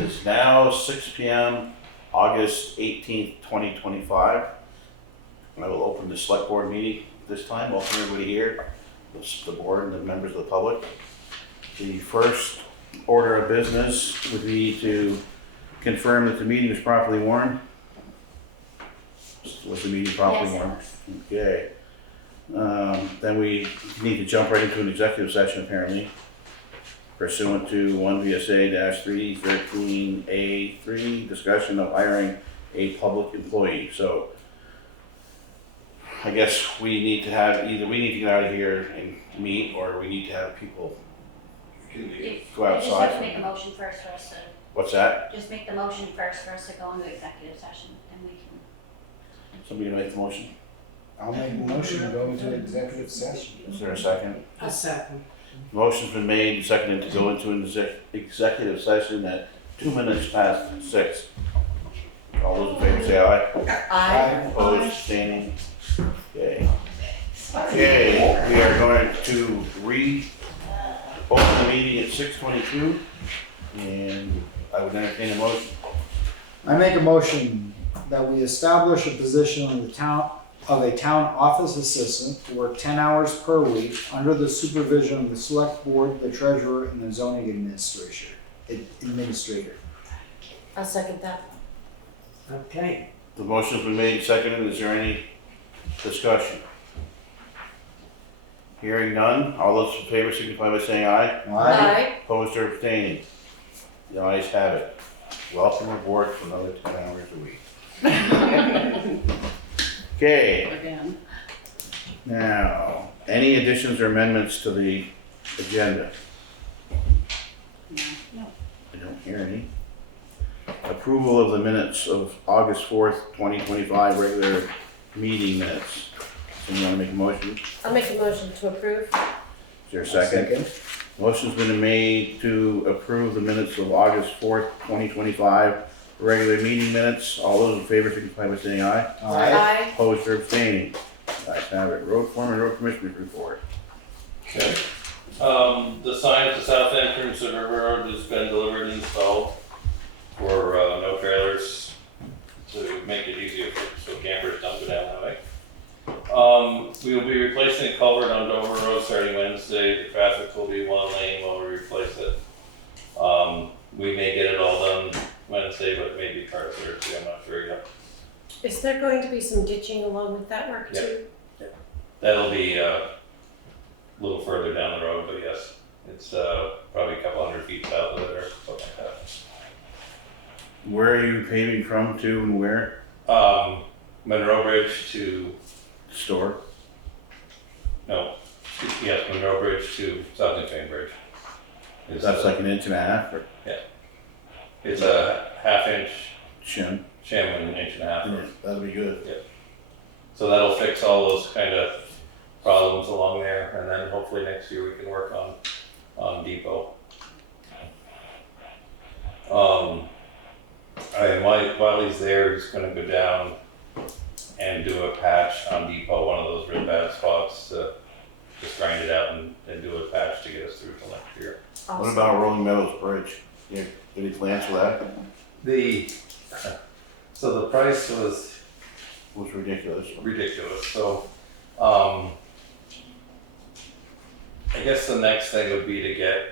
is now 6 p.m., August 18th, 2025. I will open the select board meeting this time. Welcome everybody here, the board and the members of the public. The first order of business would be to confirm that the meeting is properly warned. Was the meeting properly warned? Okay. Then we need to jump right into an executive session apparently, pursuant to 1 VSA-313A3, discussion of hiring a public employee. So I guess we need to have, either we need to get out of here and meet, or we need to have people go outside. You just have to make a motion first for us to. What's that? Just make the motion first for us to go into executive session, and we can. Somebody gonna make the motion? I'll make a motion to go into executive session. Is there a second? A second. Motion's been made and seconded to go into an executive session at 2 minutes past 6. All those in favor say aye. Aye. Opposed, abstaining? Okay. Okay, we are going to open the meeting at 6:22, and I would entertain a motion. I make a motion that we establish a position in the town of a town office assistant to work 10 hours per week under the supervision of the select board, the treasurer, and the zoning administrator. I'll second that. Okay. The motion's been made and seconded. Is there any discussion? Hearing none, all those in favor signify by saying aye. Aye. Opposed or abstaining? The ayes have it. Welcome aboard for another 10 hours a week. Okay, Again. now, any additions or amendments to the agenda? No. I don't hear any. Approval of the minutes of August 4th, 2025, regular meeting minutes. Someone want to make a motion? I'll make a motion to approve. Is there a second? Motion's been made to approve the minutes of August 4th, 2025, regular meeting minutes. All those in favor signify by saying aye. Aye. Opposed or abstaining? Ayes have it. Road foreman, road commissioner's report. Okay. The sign at the south entrance of River Road has been delivered and installed for no trailers to make it easier so campers don't go down that way. We will be replacing a culvert on Dover Road starting Wednesday. The traffic will be one lane while we replace it. We may get it all done Wednesday, but maybe part of Thursday, I'm not sure yet. Is there going to be some ditching along with that work too? That'll be a little further down the road, but yes, it's probably a couple hundred feet south of it or something like that. Where are you paving from to and where? Monroe Bridge to, Store? no, yes, Monroe Bridge to South Newfane Bridge. That's like an inch and a half or It's a half-inch shim? shim and an inch and a half. Yeah, that'll be good. So that'll fix all those kind of problems along there, and then hopefully next year we can work on Depot. While he's there, he's gonna go down and do a patch on Depot, one of those real bad spots, to just grind it out and do a patch to get us through till next year. Awesome. What about Rolling Meadows Bridge? Any plans for that? So the price was It was ridiculous. so, I guess the next thing would be to get,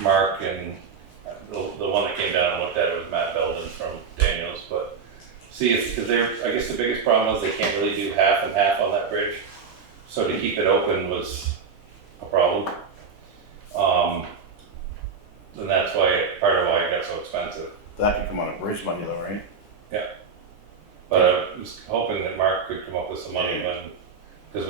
Mark and the one that came down and looked at it was Matt Belden from Daniels, but see if, cause I guess the biggest problem is they can't really do half and half on that bridge. So to keep it open was a problem. And that's part of why it got so expensive. That could come on a bridge money though, right? But I was hoping that Mark could come up with some money cause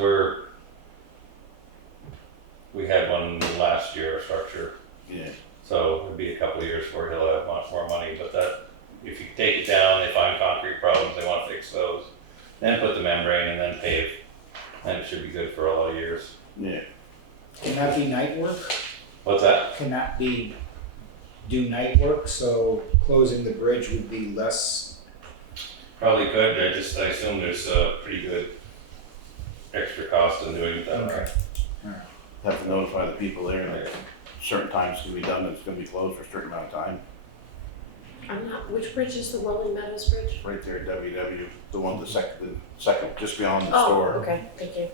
we had one last year, structure. Yeah. So it'd be a couple of years before he'll have much more money, but that, if you take it down, they find concrete problems, they wanna fix those, then put the membrane and then pave, and it should be good for a lot of years. Yeah. Can that be night work? What's that? Can that be do night work, so closing the bridge would be less? Probably could, I assume there's a pretty good extra cost in doing it that way. Have to notify the people there that certain times it's gonna be done and it's gonna be closed for a certain amount of time. I'm not, which bridge is the Rolling Meadows Bridge? right there at WW, the one, the second, just beyond the Oh, store. okay, thank you.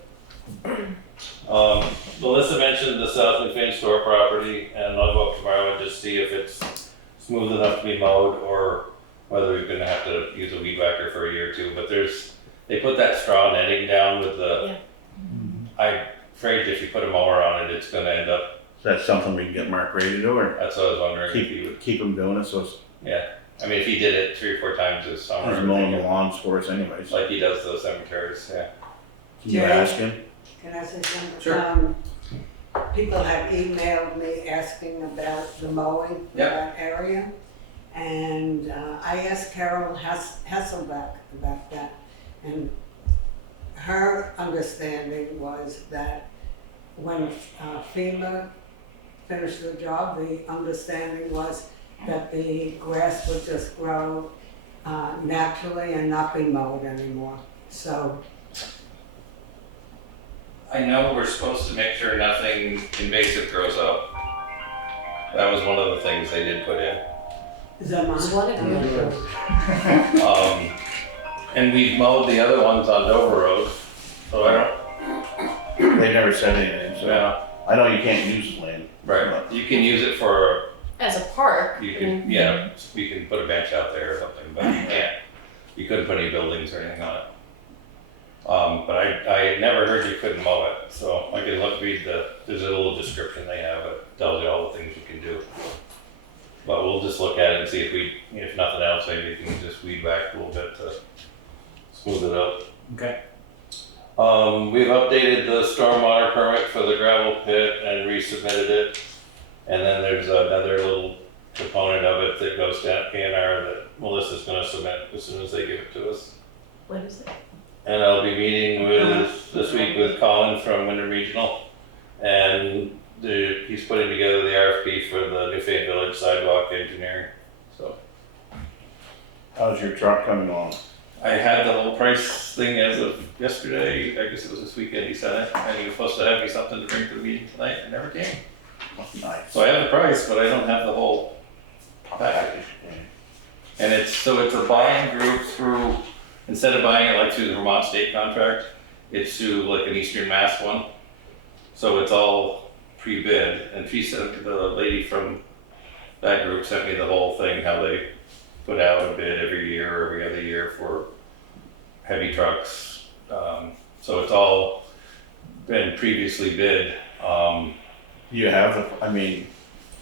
Melissa mentioned the South Newfane store property, and I'll go up tomorrow and just see if it's smooth enough to be mowed, or whether we're gonna have to use a weed whacker for a year or two, but they put that straw netting down with the, I'm afraid if you put a mower on it, it's gonna end up, Is that something we can get Mark Ray to do, or that's what I was wondering if he would, keep him doing it, so it's, yeah. I mean, if he did it 3 or 4 times this summer, he's mowing the lawns for us anyways. like he does those cemeteries, yeah. Can you ask him? Can I say something? Sure. People have emailed me asking about the mowing in Yep. that area. And I asked Carol Hasselbeck about that. And her understanding was that when FEMA finished the job, the understanding was that the grass would just grow naturally and not be mowed anymore. So I know we're supposed to make sure nothing invasive grows up. That was one of the things they did put in. is that There's mine? one of them. And we've mowed the other ones on Dover Road, so I don't, They never said anything, so yeah, I know you can't use the land. right. You can use it for, As a park. you can, yeah, you can put a bench out there or something, but you can't. You couldn't put any buildings or anything on it. But I never heard you couldn't mow it, so I can read there's a little description they have, it tells you all the things you can do. But we'll just look at it and see if nothing else, maybe we can just weed whack a little bit to smooth it up. Okay. We've updated the stormwater permit for the gravel pit and resubmitted it. And then there's another little component of it that goes to A&R that Melissa's gonna submit as soon as they give it to us. What is it? And I'll be meeting this week with Colin from Wyndham Regional. And he's putting together the RFP for the Newfane Village sidewalk engineering, so. How's your truck coming along? I had the whole price thing as of yesterday, I guess it was this weekend he sent it, and he was supposed to have me something to bring to the meeting tonight, it never came. Nice. So I have the price, but I don't have the whole package. And it's a buying group through, instead of buying it like through the Vermont state contract, it's through like an Eastern Mass one. So it's all pre-bid, and she sent, the lady from that group sent me the whole thing, how they put out a bid every year or every other year for heavy trucks. So it's all been previously bid. You have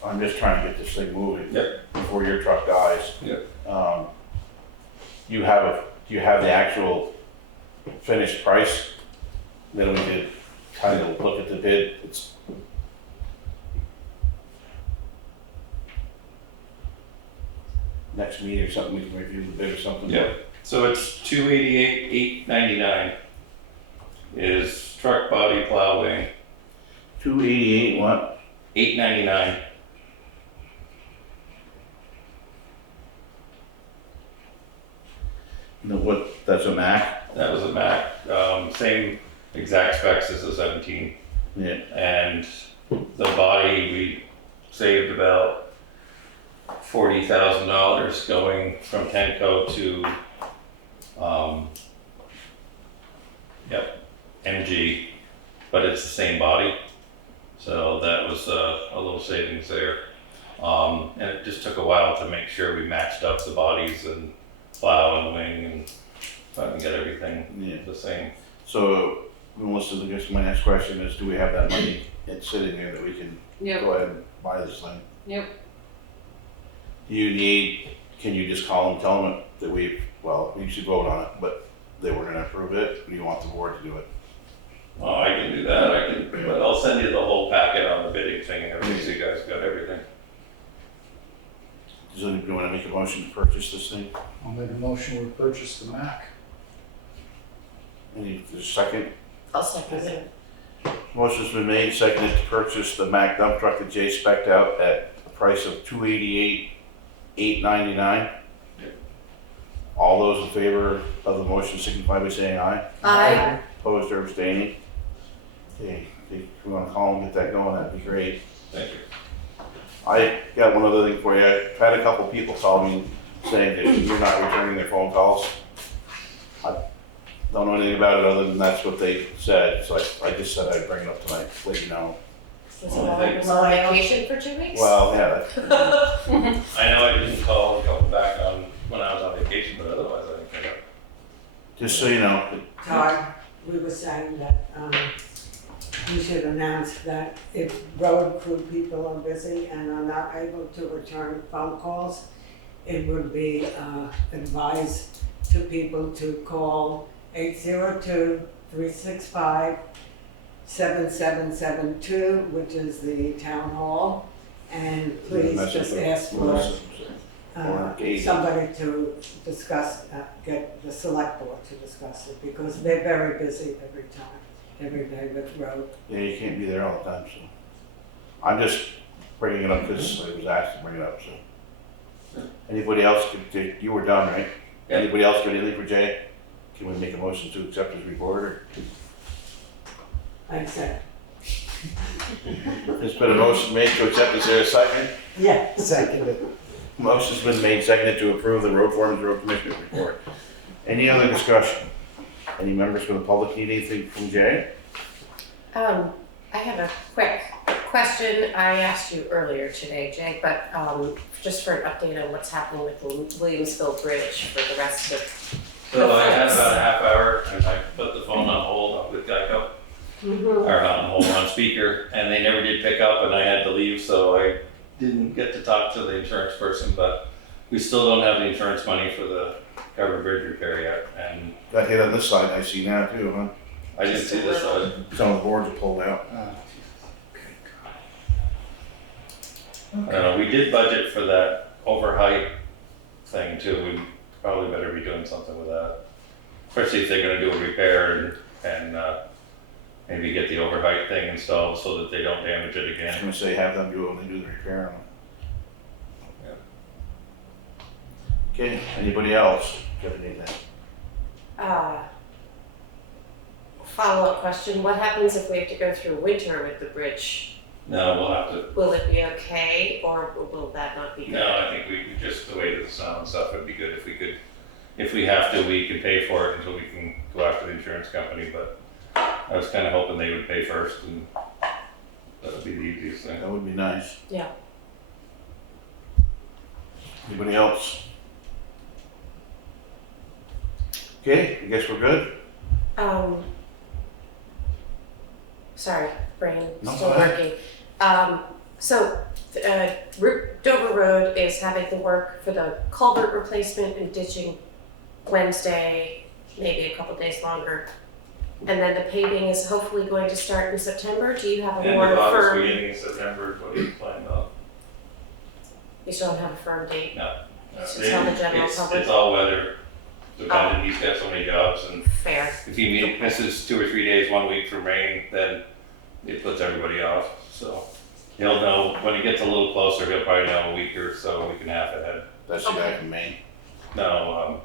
I'm just trying to get this thing moving. Yep. Before your truck dies. Yep. Do you have the actual finished price? Then we could kind of look at the bid. It's next meeting or something, we can review the bid or something. Yeah. So it's $288,899 is truck body plow wing, 288 what? $899. That's a Mac? That was a Mac, same exact specs as the 17. Yeah. And the body, we saved about $40,000 going from Tenco to, MG, but it's the same body. So that was a little savings there. And it just took a while to make sure we matched up the bodies and plow and wing and try to get everything the same. So, Melissa, I guess my next question is, do we have that money it's sitting there that we can go ahead and buy this thing? Yep. Can you just call them, tell them that we should vote on it, but they were gonna approve it, or do you want the board to do it? Oh, I can do that, but I'll send you the whole packet on the bidding thing and everything, so you guys got everything. Does anybody wanna make a motion to purchase this thing? I'll make a motion, we purchase the Mac. Any, there's a second? I'll second it. Motion's been made, seconded to purchase the Mack dump truck that Jay spec'd out at a price of $288,899. All those in favor of the motion signify by saying aye. Aye. Opposed or abstaining? Okay, if you wanna call and get that going, that'd be great. Thank you. I got one other thing for you. I've had a couple people call me saying that you're not returning their phone calls. I don't know anything about it other than that's what they said, so I just said I'd bring it up tonight, let you know. Was it while I was on vacation for 2 weeks? Well, yeah, I know I didn't call back on when I was on vacation, but otherwise I didn't pick up. just so you know, Todd, we were saying that, we should announce that if road crew people are busy and are not able to return phone calls, it would be, advised to people to call 802-365-7772, which is the town hall, and please just ask for somebody to discuss, get the select board to discuss it, because they're very busy every day with road. Yeah, you can't be there all the time, so. I'm just bringing it up because I was asked to bring it up, so. Anybody else, you were done, right? Yeah. Anybody else got anything for Jay? Can we make a motion to accept his report, or? Like I said, There's been a motion made to accept, is there a second? yeah. Seconded. Motion's been made, seconded to approve the road foreman's road commissioner's report. Any other discussion? Any members from the public need anything from Jay? I have a quick question. I asked you earlier today, Jay, but just for an update on what's happening with the Williamsville Bridge for the rest of. So I had about a half hour and I put the phone on hold with Geico, or not on hold, on speaker, and they never did pick up and I had to leave, so I didn't get to talk to the insurance person, but we still don't have the insurance money for the covered bridge repair yet, and Got hit on this side, I see now too, huh? I didn't see this side. Some of the boards are pulled out. I don't know, we did budget for that overheight thing too, we probably better be doing something with that. Especially if they're gonna do a repair and maybe get the overheight thing installed so that they don't damage it I was again. gonna say, have them do it when they do the repair on it. Okay, anybody else got anything? Follow-up question, what happens if we have to go through winter with the bridge? No, we'll have to, Will it be okay, or will that not be good? no, I think we just, the weight of the snow and stuff would be good if we could, if we have to, we can pay for it until we can go after the insurance company, but I was kinda hoping they would pay first and that would be the easiest thing. That would be nice. Yeah. Anybody else? Okay, I guess we're good. Sorry, brain No, still go ahead. working. Dover Road is having the work for the culvert replacement and ditching Wednesday, maybe a couple days longer. And then the paving is hopefully going to start in September. Do you have a End more of August, firm? beginning of September, is what he's planning on. You still don't have a firm date? No. Just tell the general public. It's all weather dependent, he's got so many jobs and Fair. if he misses 2 or 3 days, 1 week from rain, then it puts everybody off, so. He'll know, when he gets a little closer, he'll probably know a week or so, a week and a half ahead. That's the guy from Maine. No,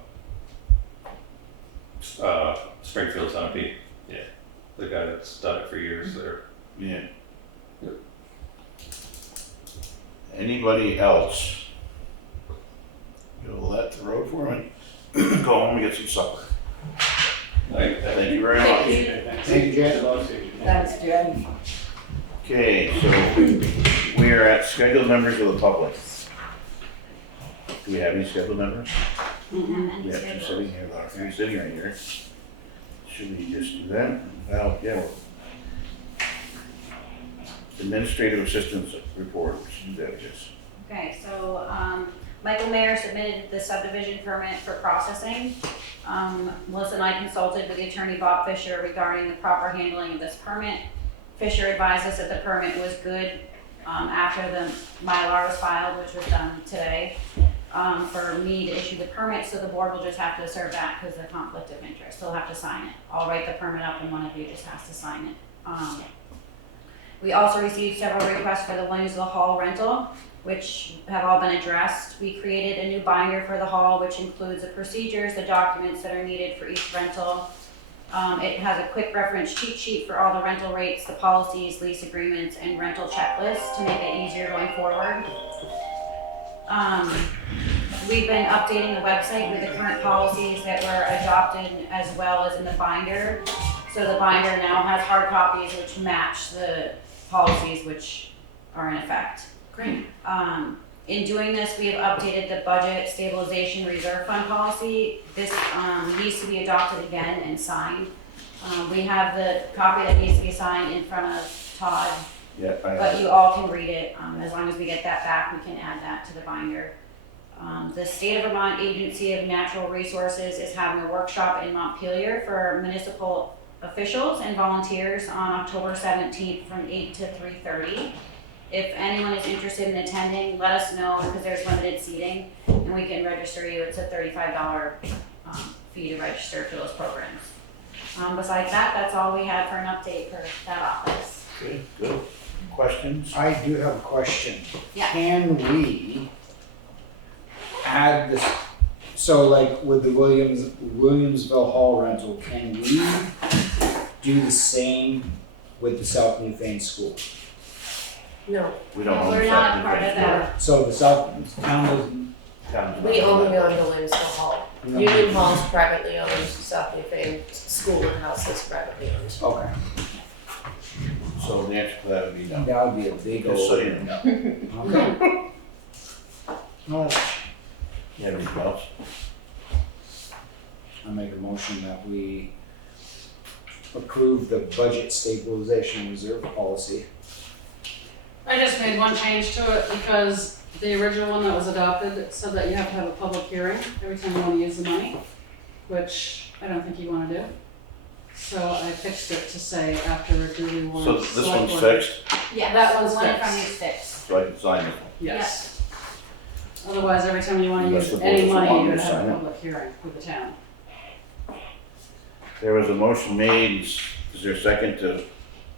Springfield's Humpy, yeah, the guy that's done it for years there. Yeah. Yep. Anybody else? You'll let the road foreman go home and get some supper. Thank you very much. Thank you. Thank you, Jay. Thanks, Jen. Okay, so we are at scheduled members of the public. Do we have any scheduled members? We have two sitting here, about 3 sitting right here. Should we just do that? Well, yeah. Administrative assistance report, we should do that, yes. Okay, so, Michael Mayer submitted the subdivision permit for processing. Melissa and I consulted with the attorney Bob Fisher regarding the proper handling of this permit. Fisher advised us that the permit was good, after the Mylar was filed, which was done today, for me to issue the permit, so the board will just have to serve that because of the conflict of interest. They'll have to sign it. I'll write the permit up and one of you just has to sign it. We also received several requests for the Williamsville Hall rental, which have all been addressed. We created a new binder for the hall, which includes the procedures, the documents that are needed for each rental, It has a quick reference cheat sheet for all the rental rates, the policies, lease agreements, and rental checklists to make it easier going forward. We've been updating the website with the current policies that were adopted as well as in the binder. So the binder now has hard copies which match the policies which are in effect. Great. In doing this, we have updated the budget stabilization reserve fund policy. This needs to be adopted again and signed. We have the copy that needs to be signed in front of Todd, Yeah, but you all can read it. As long as we get that back, we can add that to the binder. The State of Vermont Agency of Natural Resources is having a workshop in Montpelier for municipal officials and volunteers on October 17th from 8 to 3:30. If anyone is interested in attending, let us know because there's limited seating and we can register you. It's a $35 fee to register for those programs. Besides that, that's all we had for an update for that office. Good, good. Questions? I do have a question. Yeah. Can we add this, so like with the Williamsville Hall rental, can we do the same with the South Newfane School? No, We don't own We're not part of that. So the South town doesn't, Town's we not only that. own the Williamsville Hall. No. Union Hall is privately owned, South Newfane School and House is privately owned. okay, So the answer to that would be no. that would be a big Just so old, you know. okay. Well, You have anything else? I make a motion that we approve the budget stabilization reserve policy. I just made one change to it because the original one that was adopted said that you have to have a public hearing every time you want to use the money, which I don't think you want to do. So I fixed it to say after a duly warned. So this select one's board- fixed, Yeah, That one's one in fixed. front of you is fixed. so I can sign it. Yes. Otherwise, every time you want to Unless use the board any doesn't money, want you're me gonna to have sign a it. public hearing with the town. There was a motion made, is there a second to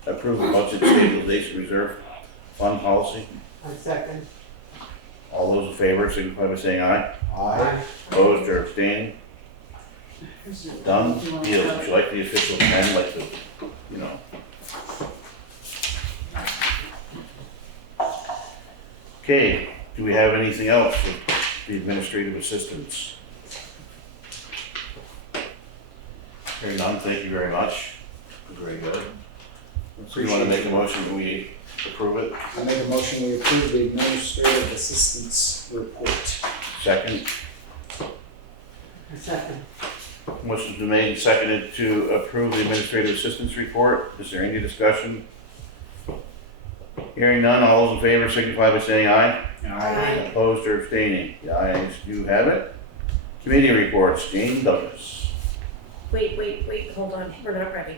approve the budget stabilization reserve fund policy? A second. All those in favor, signify by saying aye. Aye. Opposed or abstaining? Here's your- Done. you want to Deal. go? Would you like the official pen, like the, you know? Okay, do we have anything else for the administrative assistants? Hearing none, thank you very much. Very good. So you want to make a motion, that we approve it? I make a motion we approve the administrative assistance report. Second? A second. Motion's been made and seconded to approve the administrative assistance report. Is there any discussion? Hearing none, all those in favor signify by saying aye. Aye. Opposed or abstaining? The ayes do have it. Committee reports, Jane Douglas. Wait, hold on, we're not ready.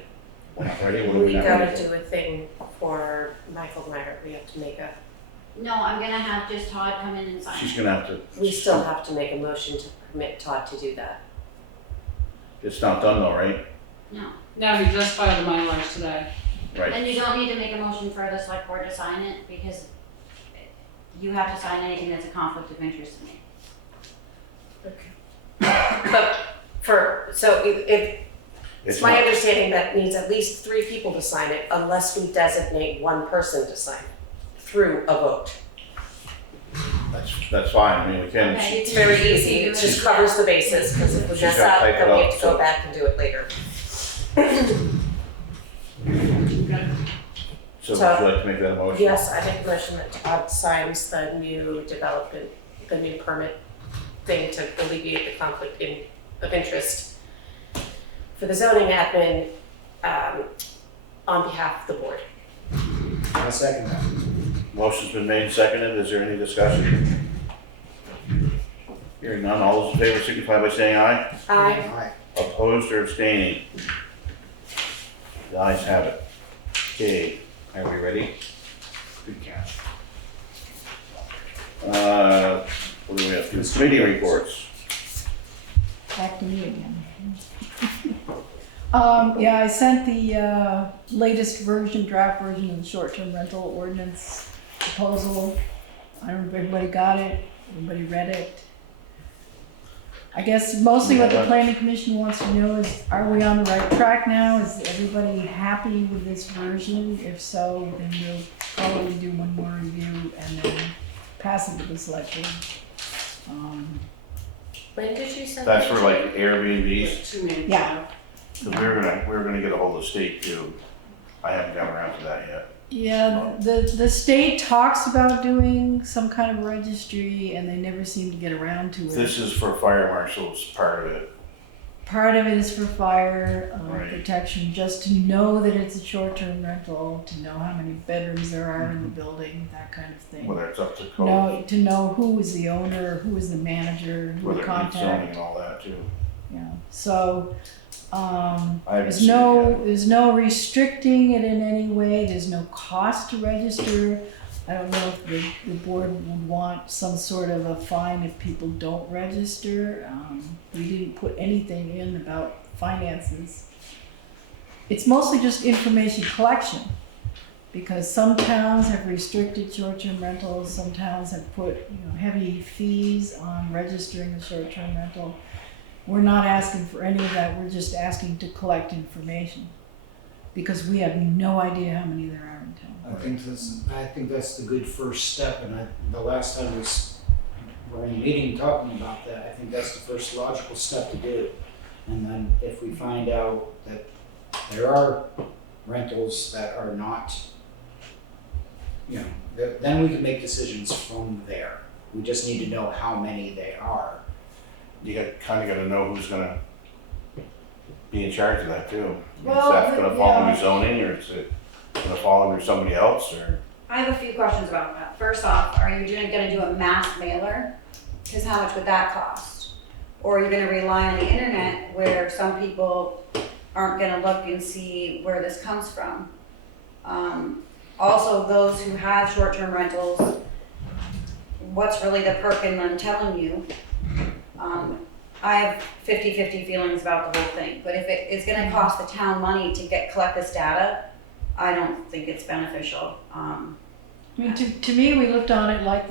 We're not ready, what are we We not gotta ready for? do a thing for Michael Meyer, we have to make a, No, I'm gonna have just Todd come in and sign She's it. gonna have to. we still have to make a motion to permit Todd to do that. It's not done though, right? No. No, he just filed the Mylars today. Right. And you don't need to make a motion for the select board to sign it because you have to sign anything that's a conflict of interest to me. But it's It's my not, understanding that needs at least 3 people to sign it unless we designate one person to sign it through a vote. that's fine, I mean, we can, Okay, It's very easy, it just covers the bases, because if we She's mess gotta up, type it then we up, have to go so- back and do it later. so would you like to make that a motion? Yes, I make a motion that Todd signs the new development, the new permit thing to alleviate the conflict of interest for the zoning admin, on behalf of the board. I second that. Motion's been made and seconded, is there any discussion? Hearing none, all those in favor signify by saying aye. Aye. Opposed or abstaining? The ayes have it. Okay, are we ready? Good catch. What do we have? Committee reports. Back to me again. Yeah, I sent the latest draft version of the short-term rental ordinance proposal. I don't know if everybody got it, everybody read it. I guess mostly what the planning commission wants to know is, are we on the right track now? Is everybody happy with this version? If so, then we'll probably do one more review and then pass it to the select board. When did you send That's that for to like me? Airbnbs, Two meetings. Yeah. because we were gonna get a hold of the state too. I haven't gotten around to that yet. Yeah, the state talks about doing some kind of registry and they never seem to get around to it. This is for fire marshals, part of it. Part of it is for fire Right. protection, just to know that it's a short-term rental, to know how many bedrooms there are in the building, that kind of thing. Whether it's up to code, To know who is the owner, who is the manager, who whether to it meets zoning contact. and all that too. Yeah, so, I haven't there's seen it yet. there's no restricting it in any way, there's no cost to register. I don't know if the board would want some sort of a fine if people don't register. We didn't put anything in about finances. It's mostly just information collection, because some towns have restricted short-term rentals, some towns have put, heavy fees on registering a short-term rental. We're not asking for any of that, we're just asking to collect information, because we have no idea how many there are in town. I think that's the good first step, and the last time we were in a meeting talking about that, I think that's the first logical step to do. And then if we find out that there are rentals that are not, then we can make decisions from there. We just need to know how many they are. You kinda gotta know who's gonna be in charge of that too. Well, Is that gonna fall yeah. under zoning, or is it gonna fall under somebody else, or? I have a few questions about that. First off, are you gonna do a mass mailer? Because how much would that cost? Or are you gonna rely on the internet where some people aren't gonna look and see where this comes from? Also, those who have short-term rentals, what's really the perk in them telling you? I have 50-50 feelings about the whole thing, but if it is gonna cost the town money to collect this data, I don't think it's beneficial. I mean, to me, we looked on it like,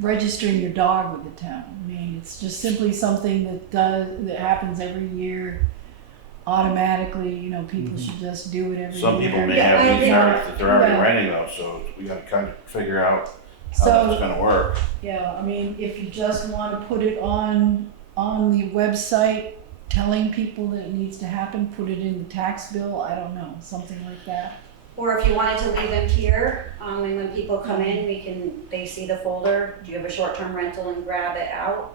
registering your dog with the town. I mean, it's just simply something that happens every year automatically, people should just do it every year. Some people may Yeah, I have these think- yards that they're already Yeah. renting though, so we gotta kind of figure out how So, that's gonna work. yeah, I mean, if you just wanna put it on the website, telling people that it needs to happen, put it in the tax bill, I don't know, something like that. Or if you wanted to leave them here, and when people come in, they see the folder, do you have a short-term rental, and grab it out.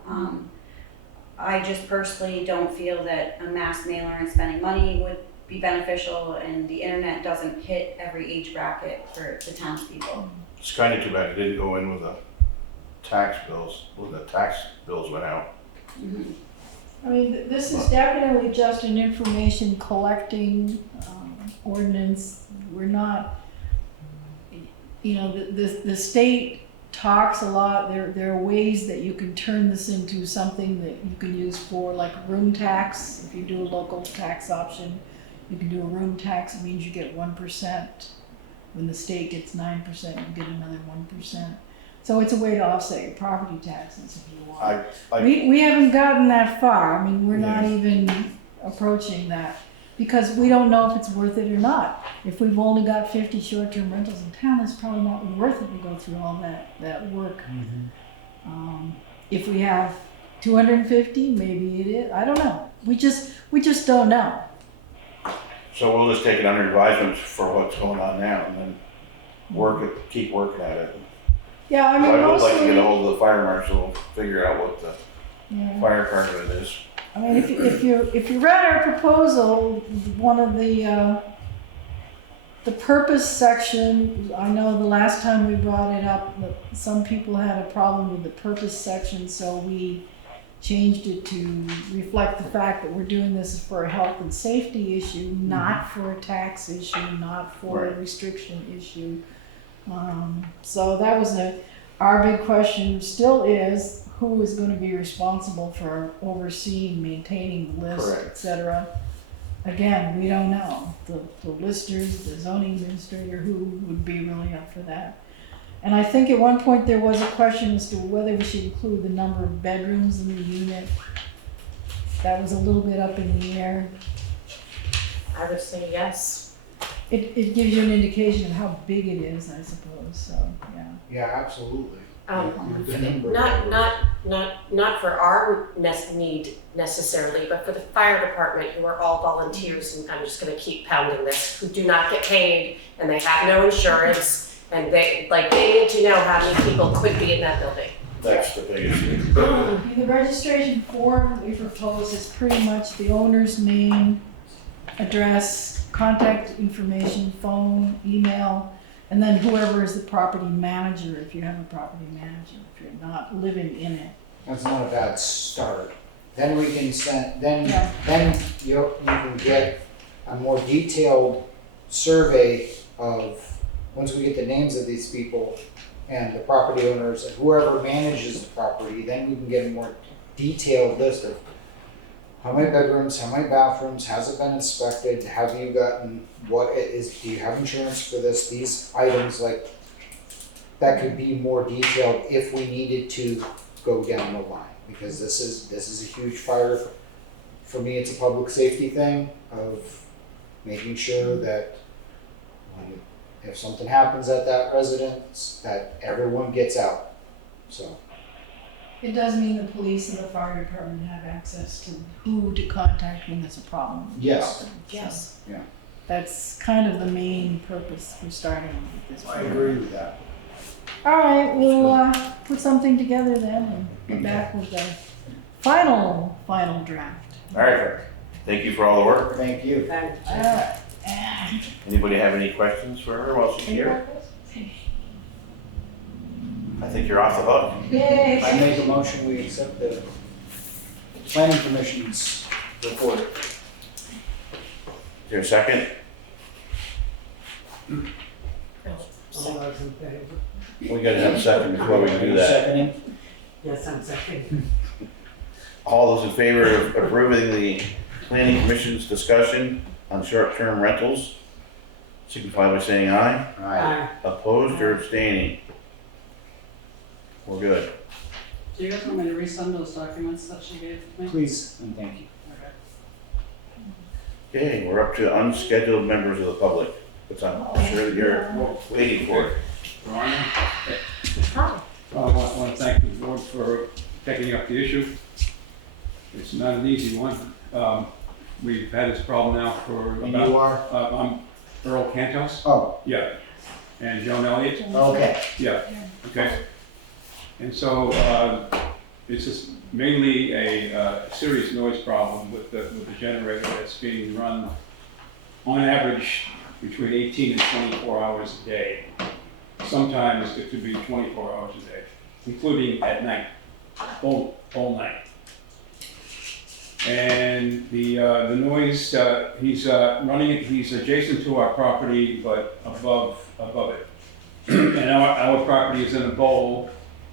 I just personally don't feel that a mass mailer and spending money would be beneficial, and the internet doesn't hit every age bracket for the townspeople. It's kinda too bad it didn't go in with the tax bills, when the tax bills went out. I mean, this is definitely just an information collecting ordinance. We're not, the state talks a lot. There are ways that you can turn this into something that you can use for, like, room tax. If you do a local tax option, you can do a room tax. It means you get 1%. When the state gets 9%, you get another 1%. So it's a way to offset your property taxes if you want. We haven't gotten that far. I mean, we're not even approaching that, because we don't know if it's worth it or not. If we've only got 50 short-term rentals in town, it's probably not worth it to go through all that work. If we have 250, maybe it is. I don't know. We just don't know. So we'll just take it under advisement for what's going on now, and then keep working at it. Yeah, I mean, I would like to mostly. get a hold of the fire marshal, figure out what the Yeah. fire part of it is. I mean, if you read our proposal, one of the purpose section, I know the last time we brought it up, that some people had a problem with the purpose section, so we changed it to reflect the fact that we're doing this for a health and safety issue, not for a tax issue, not for a Right. restriction issue. So that was our big question still is, who is going to be responsible for overseeing, maintaining the list, Correct. etc. Again, we don't know. The listers, the zoning administrator, who would be really up for that. And I think at one point there was a question as to whether we should include the number of bedrooms in the unit. That was a little bit up in the air. I would say yes. It gives you an indication of how big it is, I suppose, so, yeah. Yeah, absolutely. Not for our need necessarily, but for the fire department, who are all volunteers, and I'm just gonna keep pounding this, who do not get paid, and they have no insurance, and they need to know how many people could be in that building. That's the biggest thing. In the registration form that we propose is pretty much the owner's name, address, contact information, phone, email, and then whoever is the property manager, if you have a property manager, if you're not living in it. That's not a bad start. Then we can send, Yeah. then you can get a more detailed survey of, once we get the names of these people and the property owners and whoever manages the property, then we can get a more detailed list of how many bedrooms, how many bathrooms, has it been inspected, have you gotten, what it is, do you have insurance for this, these items, like, that could be more detailed if we needed to go down the line, because this is a huge fire. For me, it's a public safety thing of making sure that if something happens at that residence, that everyone gets out, so. It does mean the police and the fire department have access to who to contact when there's a problem. Yes. Yes. Yeah. That's kind of the main purpose for starting with this. I agree with that. All right, we'll put something together then and get back with the final draft. All right, thank you for all the work. Thank you. Anybody have any questions for her while she's here? I think you're off the hook. Yay! I make a motion, we accept the planning commission's report. Is there a second? All those in favor? We gotta have a second before we do that. Seconding? Yes, I'm second. All those in favor of approving the planning commission's discussion on short-term rentals, signify by saying aye. Aye. Opposed or abstaining? We're good. Do you guys want me to resend those documents that she gave me? Please, and thank you. Okay. Okay, we're up to unscheduled members of the public. What's on? I'm sure that you're waiting for it. Hi. I want to thank the board for taking up the issue. It's not an easy one. We've had this problem now for And about, you are? I'm Earl Cantos, Oh, yeah, and Joan Elliott, okay. yeah, okay. And so it's just mainly a serious noise problem with the generator that's being run on average between 18 and 24 hours a day. Sometimes it could be 24 hours a day, including at night, all night. And the noise, he's running it, he's adjacent to our property, but above it. And our property is in a bowl,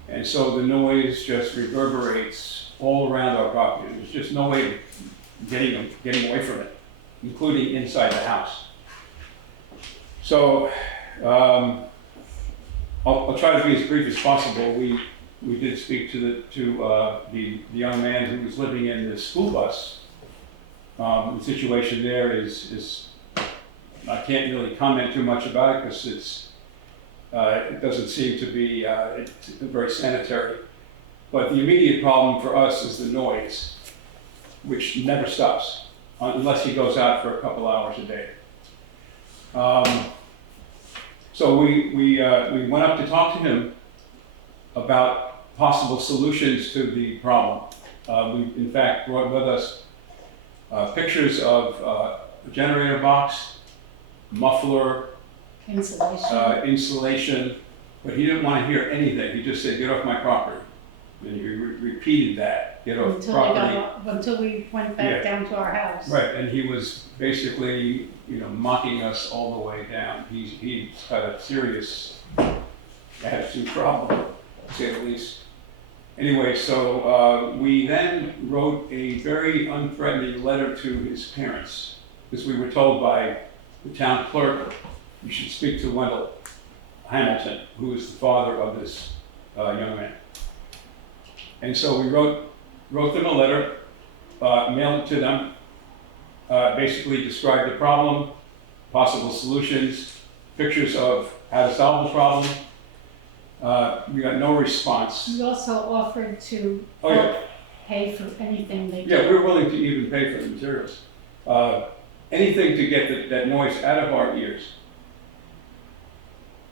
and so the noise just reverberates all around our property. There's just no way of getting away from it, including inside the house. So I'll try to be as brief as possible. We did speak to the young man who was living in the school bus. The situation there is I can't really comment too much about it because it doesn't seem to be it's very sanitary. But the immediate problem for us is the noise, which never stops unless he goes out for a couple hours a day. So we went up to talk to him about possible solutions to the problem. We in fact brought with us pictures of a generator box, muffler, insulation, but he didn't want to hear anything. He just said, "Get off my property." And he repeated that, "Get off property." Until we went back Yeah. down to our house. Right, and he was basically, mocking us all the way down. He's got a serious attitude problem, to say the least. Anyway, so we then wrote a very unfriendly letter to his parents, because we were told by the town clerk, you should speak to Wendell. Hamilton, who is the father of this young man. And so we wrote them a letter, mailed it to them, basically described the problem, possible solutions, pictures of how to solve the problem. We got no response. We also offered to Oh, yeah. pay for anything they Yeah, did. we're willing to even pay for the materials. Anything to get that noise out of our ears.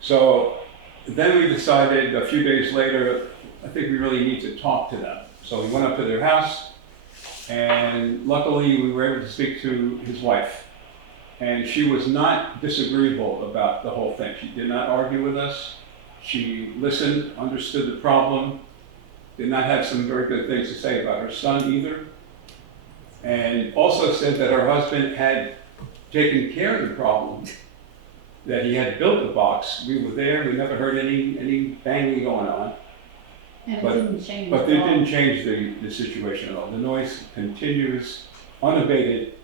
So then we decided a few days later, I think we really need to talk to them. So we went up to their house, and luckily we were able to speak to his wife. And she was not disagreeable about the whole thing. She did not argue with us. She listened, understood the problem, did not have some very good things to say about her son either. And also said that her husband had taken care of the problem, that he had built the box. We were there, we never heard any banging going on. And it But- didn't change But at it all. didn't change the situation at all. The noise continues unabated.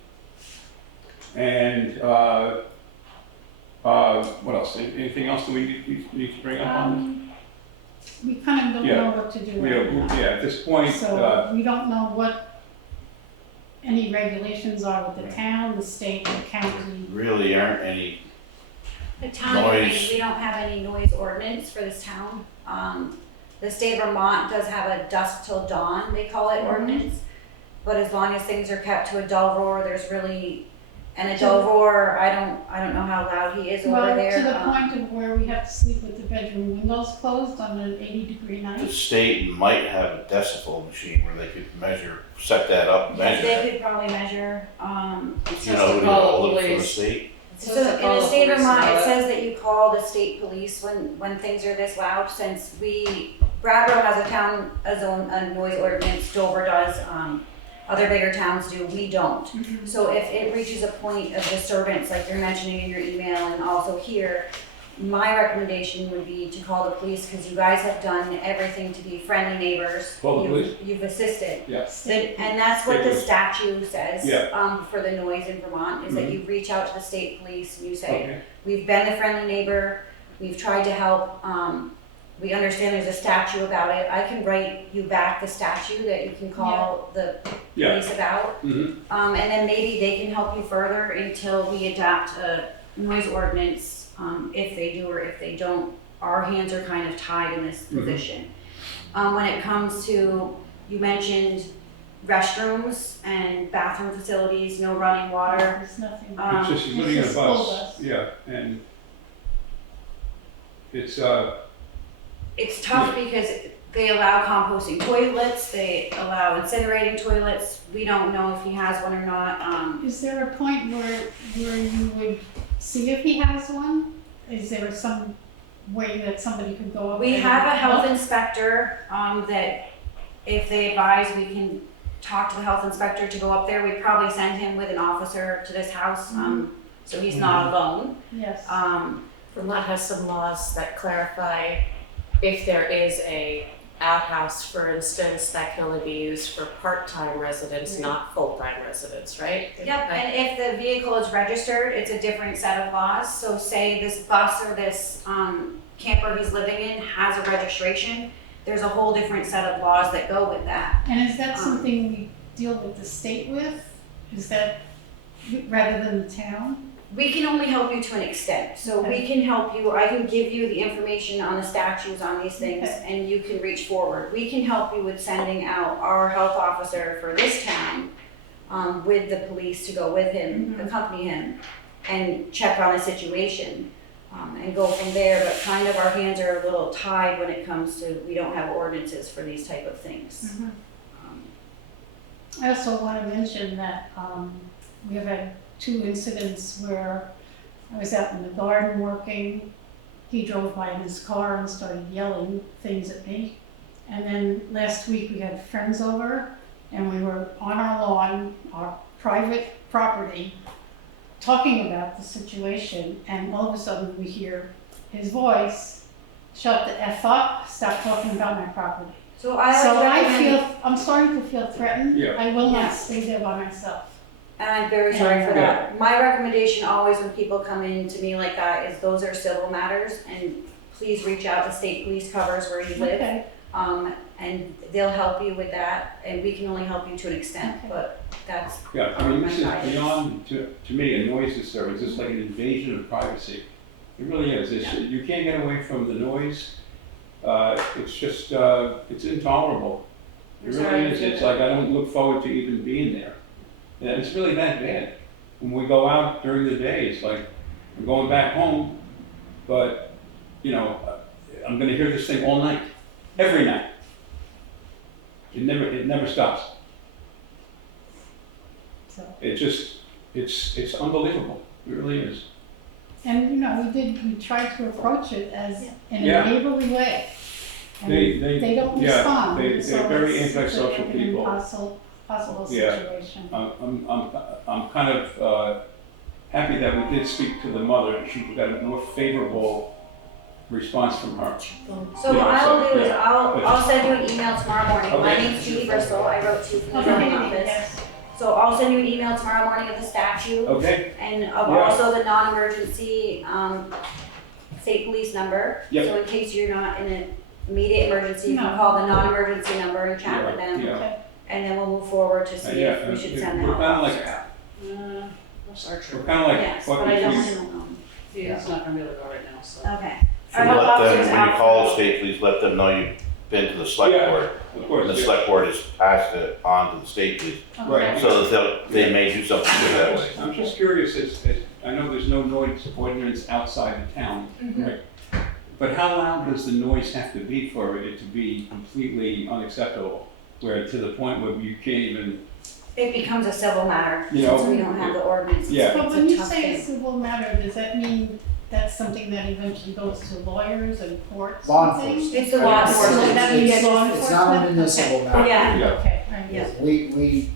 And what else? Anything else that we need to bring up on We kind of don't Yeah. know what to do this? right now. Yeah, at this point, So we don't know what any regulations are with the town, the state, the county. Really aren't any, The town, Noise. we don't have any noise ordinance for this town. The state of Vermont does have a dusk till dawn, they call it, ordinance. But as long as things are kept to a dull roar, there's really, and a dull roar, I don't know how loud he is over Well, there. to the point of where we have to sleep with the bedroom windows closed on an 80-degree the night. state might have a decibel machine where they could measure, set that up and Yes, measure they it. could probably measure, You know, who to call hold the it from the police. state. so in the state of Vermont, it says that you call the state police when things are this loud, since Brattleboro has a noise ordinance, Dover does, other bigger towns do, we don't. So if it reaches a point of disturbance, like you're mentioning in your email and also here, my recommendation would be to call the police, because you guys have done everything to be friendly neighbors. Call the police? You've assisted. yeah. And that's what the State statute says, Yeah. for the noise in Vermont, is that Mhm. you reach out to the state police and you say, Okay. we've been the friendly neighbor, we've tried to help, we understand there's a statute about it, I can write you back the statute that you can call the Yeah. police about. Mhm. And then maybe they can help you further until we adopt a noise ordinance, if they do or if they don't. Our hands are kind of tied in this Mhm. position. When it comes to, you mentioned restrooms and bathroom facilities, no running water. There's nothing. It's just he's living in a It's just school bus. bus. Yeah, and it's, It's tough because they allow composting toilets, they allow incinerating toilets. We don't know if he has one or not. Is there a point where you would see if he has one? Is there some way that somebody could go up there? We and have a health look? inspector, that if they advise, we can talk to the health inspector to go up there. We'd probably send him with an officer to this house, so he's not alone. Yes. Vermont has some laws that clarify if there is a outhouse, for instance, that can only be used for part-time residents, not full-time residents, right? Yep, and if the vehicle is registered, it's a different set of laws. So say this bus or this camper he's living in has a registration, there's a whole different set of laws that go with that. And is that something we deal with the state with? Is that rather than the town? We can only help you to an extent. So we Okay. can help you, I can give you the information on the statutes on these things Okay. and you can reach forward. We can help you with sending out our health officer for this town with the police to go with him, Mhm. accompany him, and check on the situation and go from there. But kind of our hands are a little tied when it comes to, we don't have ordinances for these type of things. I also want to mention that we have had 2 incidents where I was out in the garden working. He drove by in his car and started yelling things at me. And then last week we had friends over and we were on our lawn, our private property, talking about the situation, and all of a sudden we hear his voice, "Shut the F up, stop talking about my property." So I So like I recommend, I'm starting to feel threatened. Yeah. I will Yeah. not stay there by myself. and I'm very sorry for Yeah. that. My recommendation always when people come in to me like that is those are civil matters, and please reach out. The state police covers where you live. Okay. And they'll help you with that, and we can only help you to an extent, Okay. but that's, Yeah, I mean, this is My guidance. beyond, to me, a noise disturbance, it's like an invasion of privacy. It really is, you can't get away from the noise, it's just, it's intolerable. It really is, it's like, I don't look forward to even being there. And it's really that bad. When we go out during the day, it's like, I'm going back home, but, you know, I'm gonna hear this thing all night, every night. It never stops. So, It's unbelievable. It really is. and you know, we tried to approach it as in Yeah. a neighborly way. And They don't yeah, respond. they're so very it's antisocial like an people. Impossible Yeah. situation. I'm kind of happy that we did speak to the mother, and she got a more favorable response from her. so what Yeah, I will so, do is yeah. I'll send you an email tomorrow morning. My Okay. name's Judy Bristol, I wrote to the Okay, zoning office. yes. So I'll send you an email tomorrow morning of the statute Okay? and of Yeah. also the non-emergency, state police number. Yep. So in case you're not in an immediate emergency, you can No. call the non-emergency number and chat with them. Yeah. Okay. And then we'll move forward to see Yeah, if we should send the we're health kinda like- officer out. That's our We're true. kind of like, Yes, what but I don't we, want to. He's not gonna be able to go right now, so. Okay. So you Our health let them, officer's when you out call the for- state, please let them know you've been to the select Yeah. board. of And course, the yeah. select board has passed it on to the state police, Right. so that they may do something with that. I'm just curious, I know there's no noise ordinance outside the town, right? But how loud does the noise have to be for it to be completely unacceptable? Where to the point where you can't even, It becomes a civil matter, You know, since we don't have the ordinance. Yeah. But It's when a you tough say a thing. civil matter, does that mean that's something that eventually goes to lawyers and courts Law and things? enforcement. It's the law So enforcement. that means Yeah, law It's not a enforcement? municipal matter. Yeah. yeah. Okay, I Yeah. guess. We,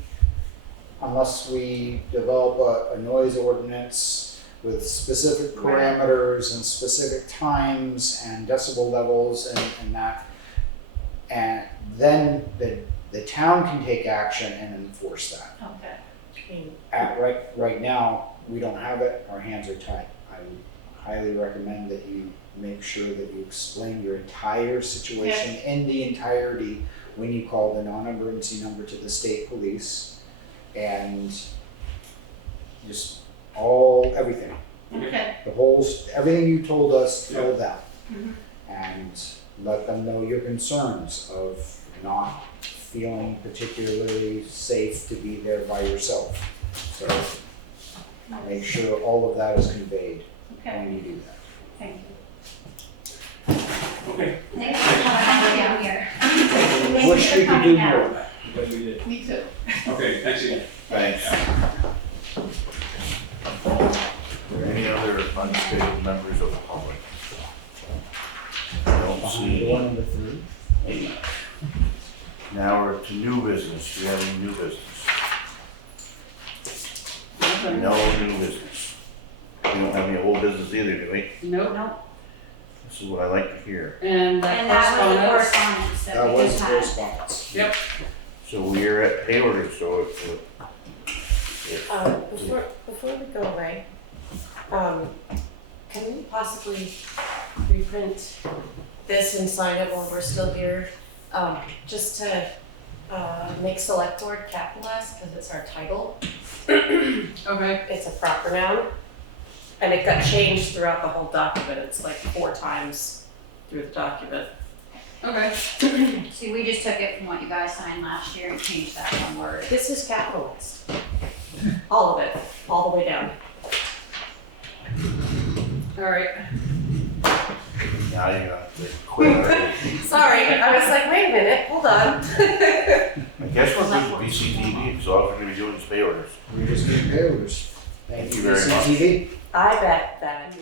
unless we develop a noise ordinance with specific Right. parameters and specific times and decibel levels and that, and then the town can take action and enforce that. Okay. Right now, we don't have it, our hands are tied. I would highly recommend that you make sure that you explain your entire situation in the entirety when you call the non-emergency number to the state police and just everything. Okay. The whole, everything you told us, tell them. Mhm. And let them know your concerns of not feeling particularly safe to be there by yourself. So make sure all of that is conveyed Okay, when you do that. thank you. Okay. Thanks for coming down here. Wish we could do more. But we did. Me too. Okay, thanks again. Thanks. Are there any other unscheduled members of the public? I don't see One number three. any. Now we're to new business. Do you have any new business? No new business. We don't have any old business either, do we? Nope. No, This is what I like to hear. And that and that was the correspondence. correspondence that That we was just had. correspondence. Yep. So we're at pay order, so if Before we go away, can we possibly reprint this and sign it while we're still here? Just to, make select board capitalized, because it's our title. Okay. It's a proper noun. And it got changed throughout the whole document. It's like 4 times through the document. Okay. See, we just took it from what you guys signed last year and changed that one word. This is capitalized. All of it, all the way down. All right. now you got to quit already. Sorry, I was like, wait a minute, hold on. I guess we're good with BCTV, because all we're gonna be doing is pay orders. We're just getting pay orders. Thank you very much. CCTV. I bet that.